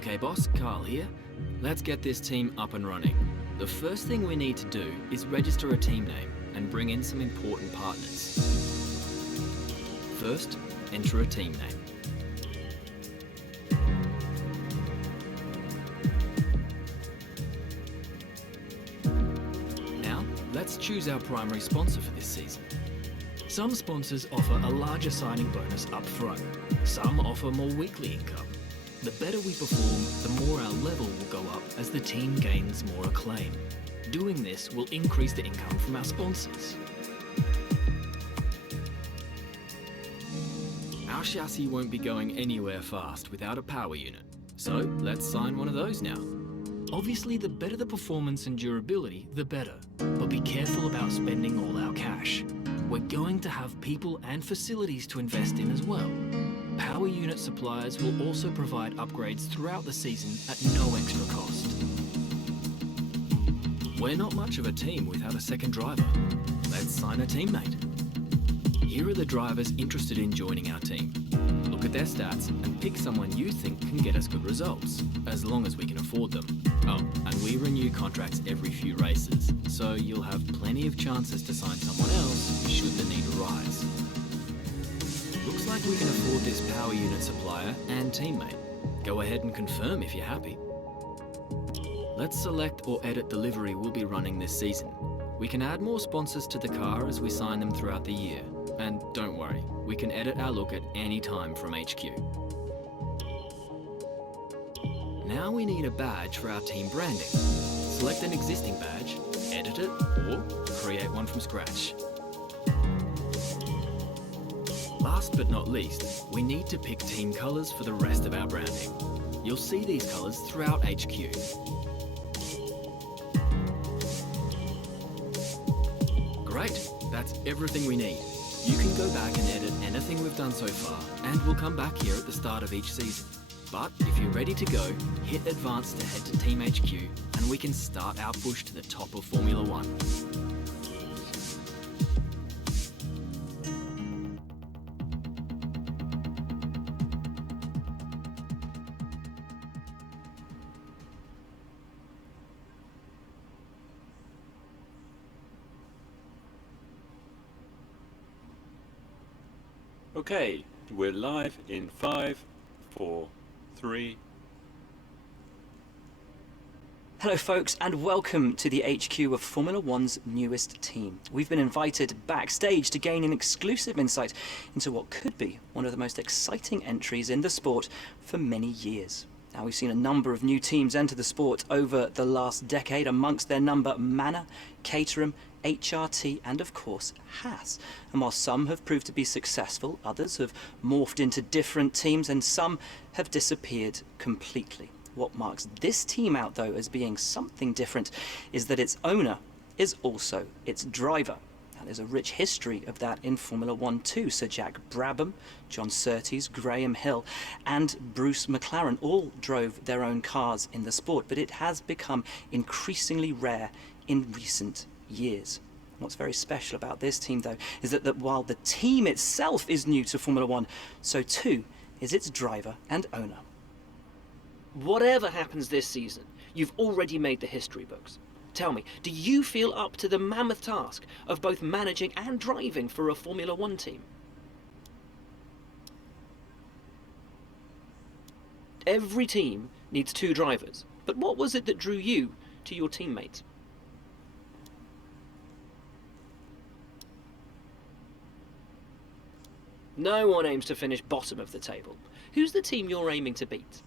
Okay boss, Carl here. Let's get this team up and running. The first thing we need to do is register a team name and bring in some important partners. First, enter a team name. Now, let's choose our primary sponsor for this season. Some sponsors offer a larger signing bonus up front. Some offer more weekly income. The better we perform, the more our level will go up as the team gains more acclaim. Doing this will increase the income from our sponsors. Our chassis won't be going anywhere fast without a power unit, so let's sign one of those now. Obviously, the better the performance and durability, the better, but be careful about spending all our cash. We're going to have people and facilities to invest in as well. Power unit suppliers will also provide upgrades throughout the season at no extra cost. We're not much of a team without a second driver. Let's sign a teammate. Here are the drivers interested in joining our team. Look at their stats and pick someone you think can get us good results, as long as we can afford them. Oh, and we renew contracts every few races, so you'll have plenty of chances to sign someone else should the need arise. Looks like we can afford this power unit supplier and teammate. Go ahead and confirm if you're happy. Let's select or edit the livery we'll be running this season. We can add more sponsors to the car as we sign them throughout the year. And don't worry, we can edit our look at any time from HQ. Now we need a badge for our team branding. Select an existing badge, edit it, or create one from scratch. Last but not least, we need to pick team colors for the rest of our branding. You'll see these colors throughout HQ. Great, that's everything we need. You can go back and edit anything we've done so far, and we'll come back here at the start of each season. But if you're ready to go, hit Advance to head to Team HQ, and we can start our push to the top of Formula 1. Okay, we're live in 5, 4, 3. Hello folks, and welcome to the HQ of Formula One's newest team. We've been invited backstage to gain an exclusive insight into what could be one of the most exciting entries in the sport for many years. Now, we've seen a number of new teams enter the sport over the last decade, amongst their number Manor, Caterham, HRT and of course Haas. And while some have proved to be successful, others have morphed into different teams and some have disappeared completely. What marks this team out though as being something different is that its owner is also its driver. Now, there's a rich history of that in Formula 1 too. Sir Jack Brabham, John Surtees, Graham Hill and Bruce McLaren all drove their own cars in the sport, but it has become increasingly rare in recent years. What's very special about this team though is that while the team itself is new to Formula 1, so too is its driver and owner. Whatever happens this season, you've already made the history books. Tell me, do you feel up to the mammoth task of both managing and driving for a Formula 1 team? Every team needs 2 drivers, but what was it that drew you to your teammates? No one aims to finish bottom of the table. Who's the team you're aiming to beat?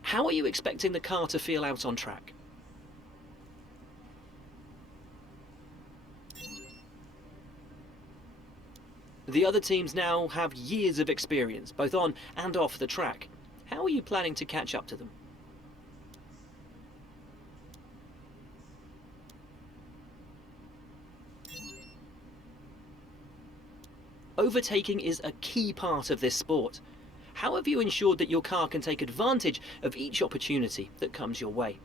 How are you expecting the car to feel out on track? The other teams now have years of experience, both on and off the track. How are you planning to catch up to them? Overtaking is a key part of this sport. How have you ensured that your car can take advantage of each opportunity that comes your way?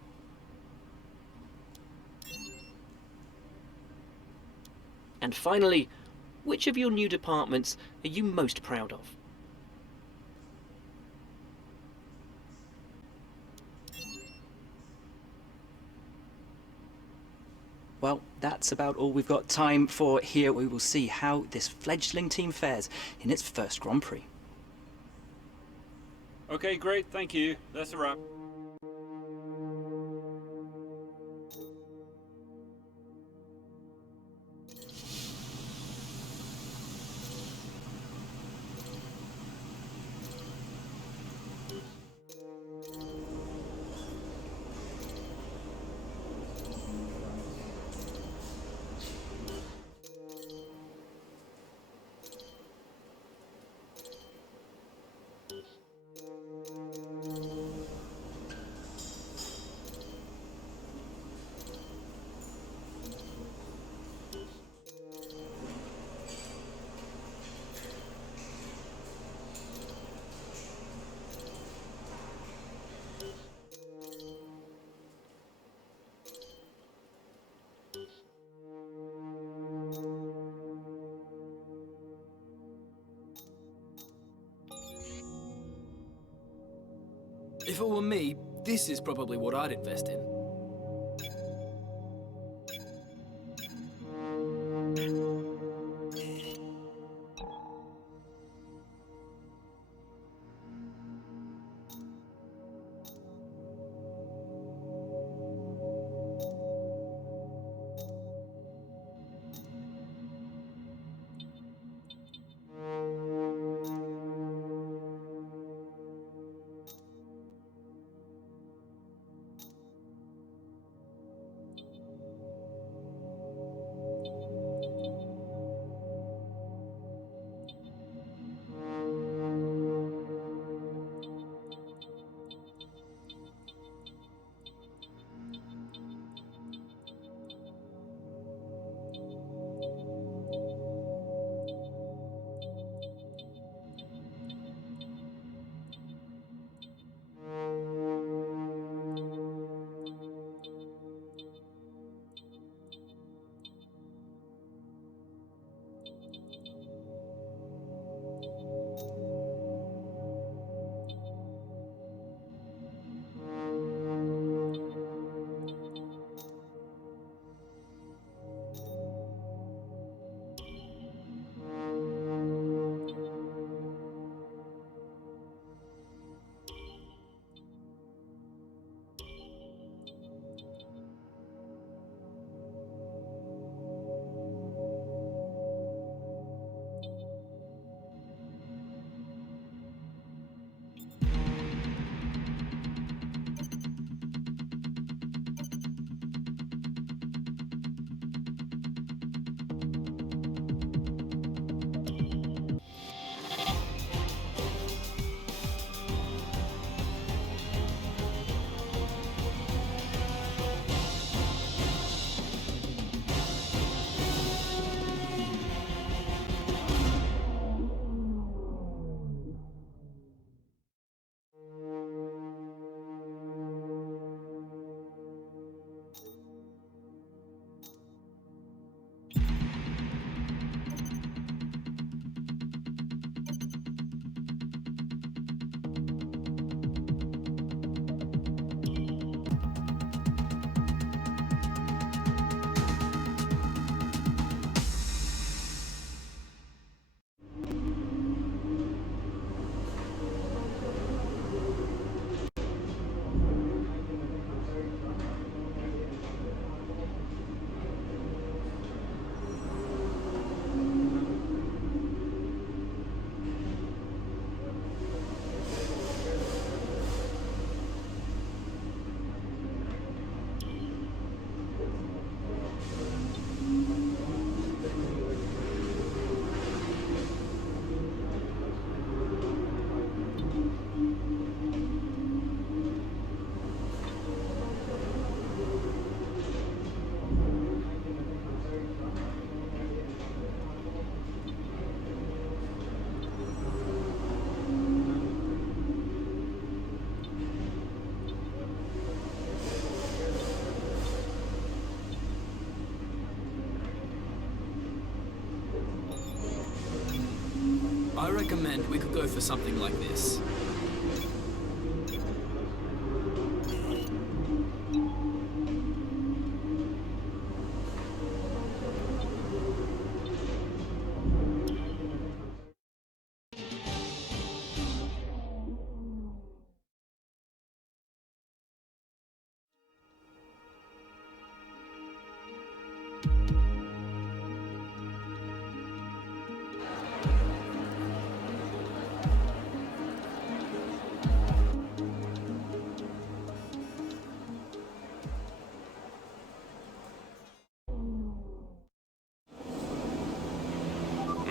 And finally, Which of your new departments are you most proud of? Well, that's about all we've got time for here. We will see how this fledgling team fares in its first Grand Prix. Okay, great, thank you. That's a wrap. If it were me, this is probably what I'd invest in. recommend we could go for something like this.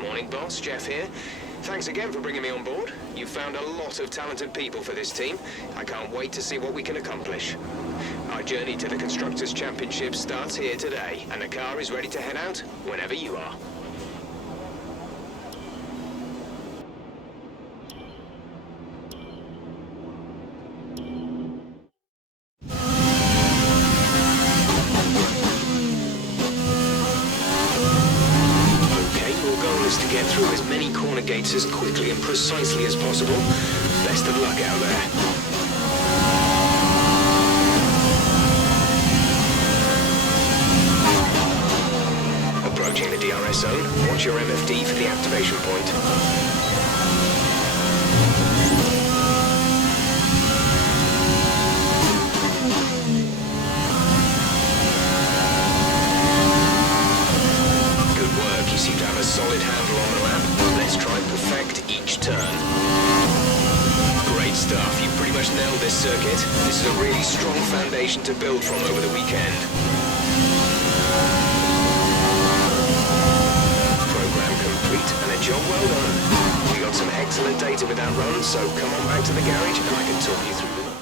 Morning, boss. Jeff here. Thanks again for bringing me on board. You've found a lot of talented people for this team. I can't wait to see what we can accomplish. Our journey to the Constructors' Championship starts here today, and the car is ready to head out whenever you are. To get through as many corner gates as quickly and precisely as possible. Best of luck out there. Approaching the DRS zone, watch your MFD for the activation point. Seem to have a solid handle on the lap. Let's try and perfect each turn. Great stuff. You've pretty much nailed this circuit. This is a really strong foundation to build from over the weekend. Program complete and a job well done. We got some excellent data with that run, so come on back to the garage and I can talk you through the numbers.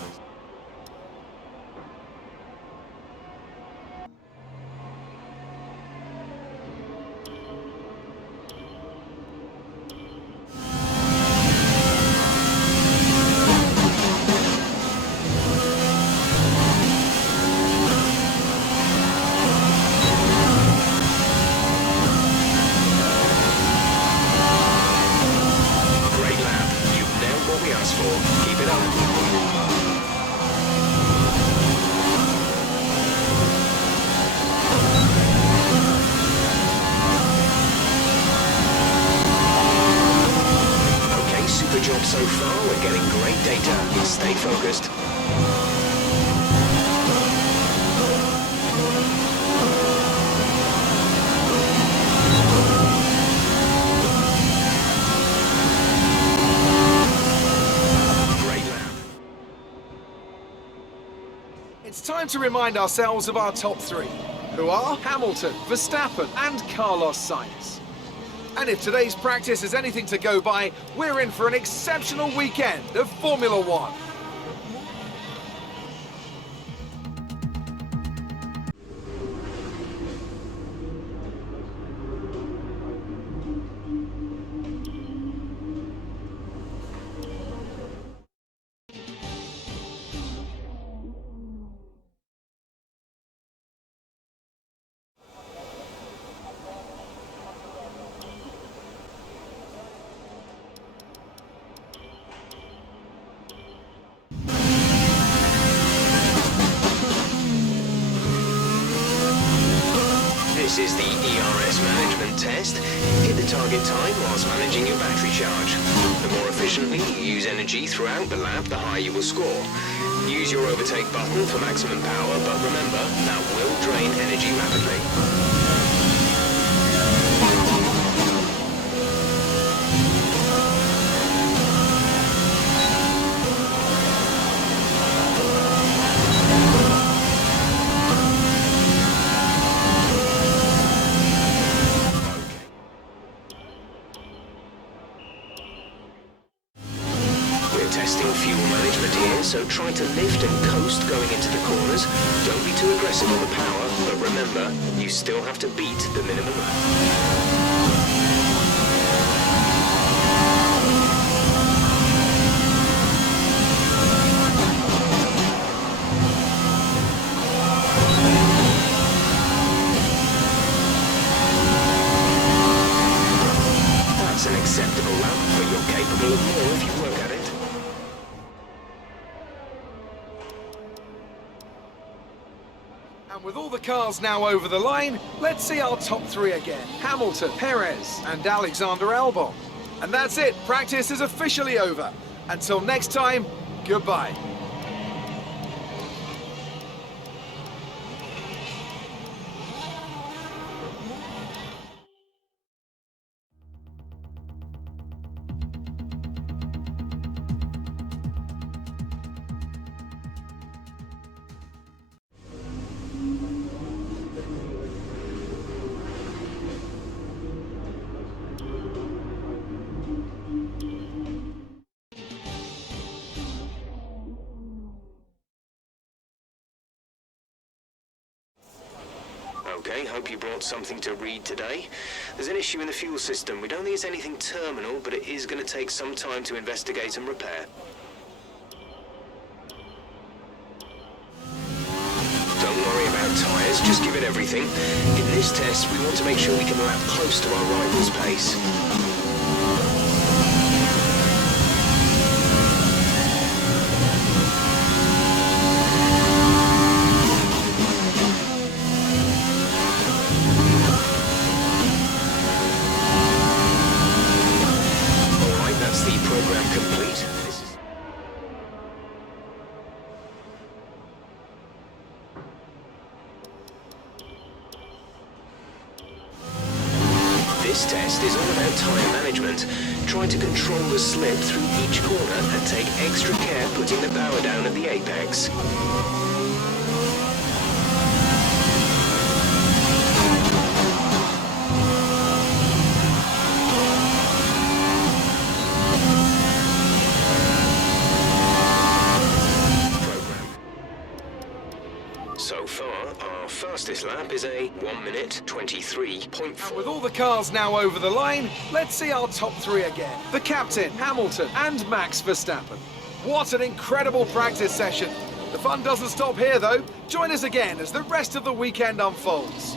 Keep it up. Okay, super job so far. We're getting great data. Stay focused. It's time to remind ourselves of our top three, who are Hamilton, Verstappen and Carlos Sainz. And if today's practice is anything to go by, we're in for an exceptional weekend of Formula One. This is the ERS management test. Hit the target time whilst managing your battery charge. The more efficiently you use energy throughout the lap, the higher you will score. Use your overtake button for maximum power, but remember, that will drain energy rapidly. Testing fuel management here, so try to lift and coast going into the corners. Don't be too aggressive on the power, but remember, you still have to beat the minimum lap. That's an acceptable lap, but you're And with all the cars now over the line, let's see our top three again. Hamilton, Perez, and Alexander Albon. And that's it, practice is officially over. Until next time, goodbye. Okay, hope you brought something to read today. There's an issue in the fuel system. We don't think it's anything terminal, but it is going to take some time to investigate and repair. Don't worry about tyres, just give it everything. In this test, we want to make sure we can lap close to our rival's pace. Program complete. This test is all about tyre management, trying to control the slip through each corner and take extra care putting the power down at the apex. So far, our fastest lap is a 1 minute 23.4. And with all the cars now over the line, let's see our top three again. The captain, Hamilton, and Max Verstappen. What an incredible practice session. The fun doesn't stop here though. Join us again as the rest of the weekend unfolds.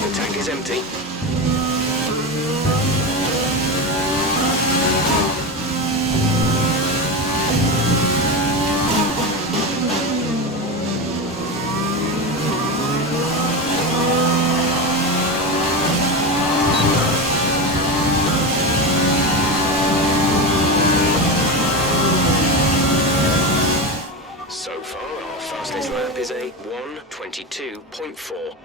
The tank is empty. So far, our fastest lap is a 1:22.4.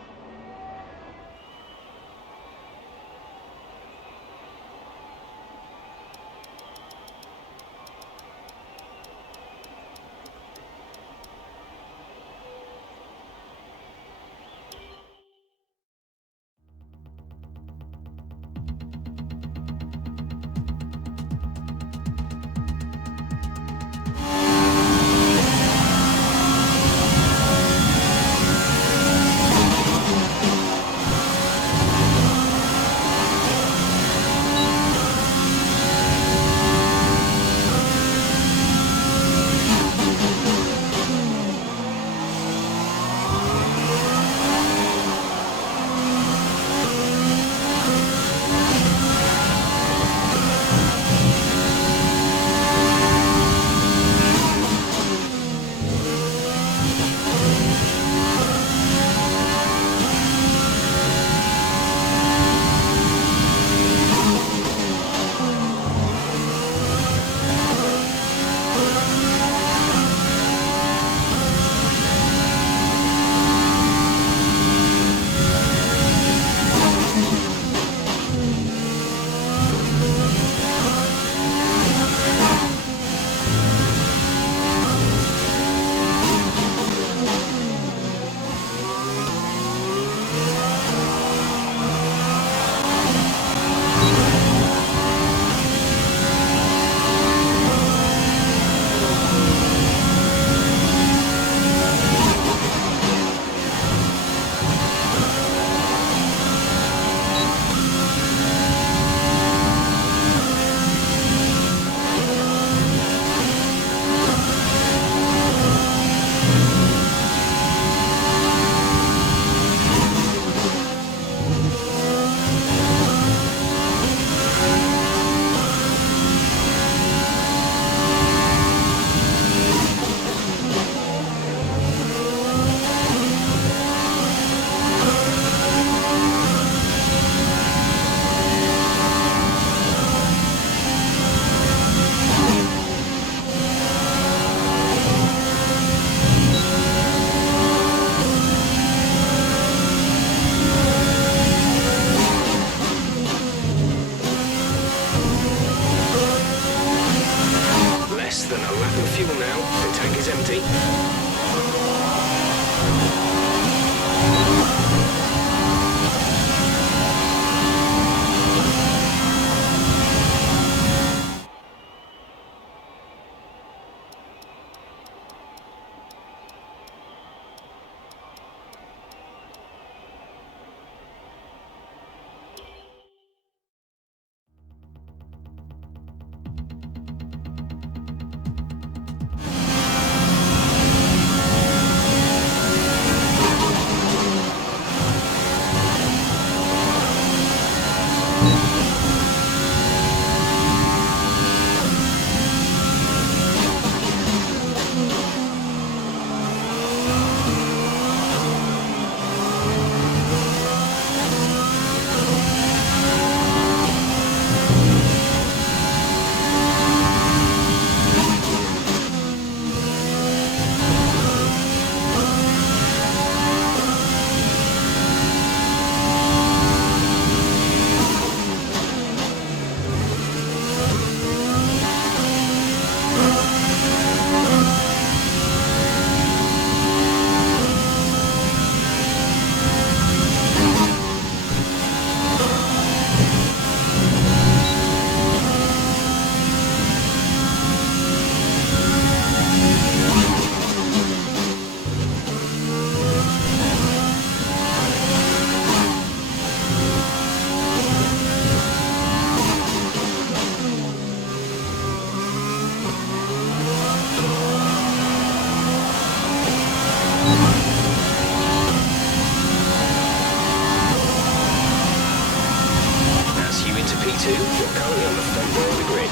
explore the grid.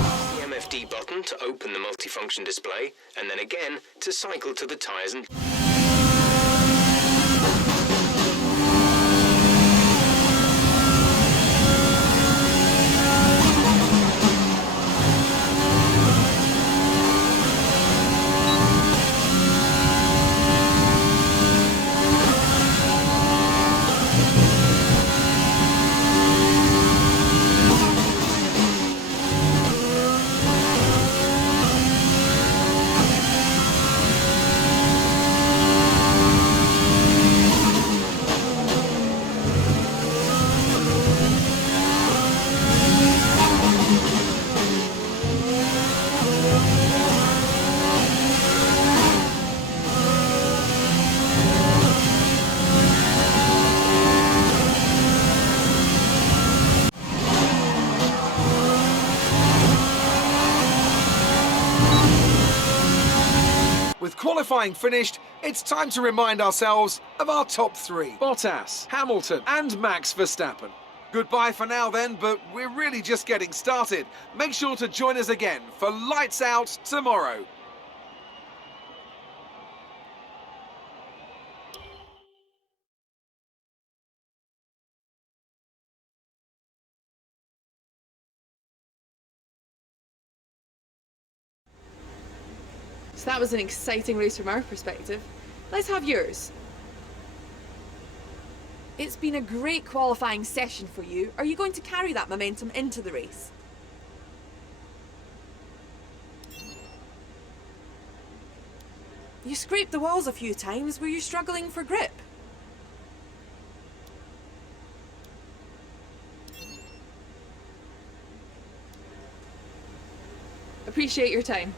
Press the MFD button to open the multifunction display, and then again to cycle to the tyres and... With qualifying finished, it's time to remind ourselves of our top three: Bottas, Hamilton and Max Verstappen. Goodbye for now then, but we're really just getting started. Make sure to join us again for Lights Out tomorrow. So that was an exciting race from our perspective. Let's have yours. It's been a great qualifying session for you. Are you going to carry that momentum into the race? You scraped the walls a few times. Were you struggling for grip? Appreciate your time.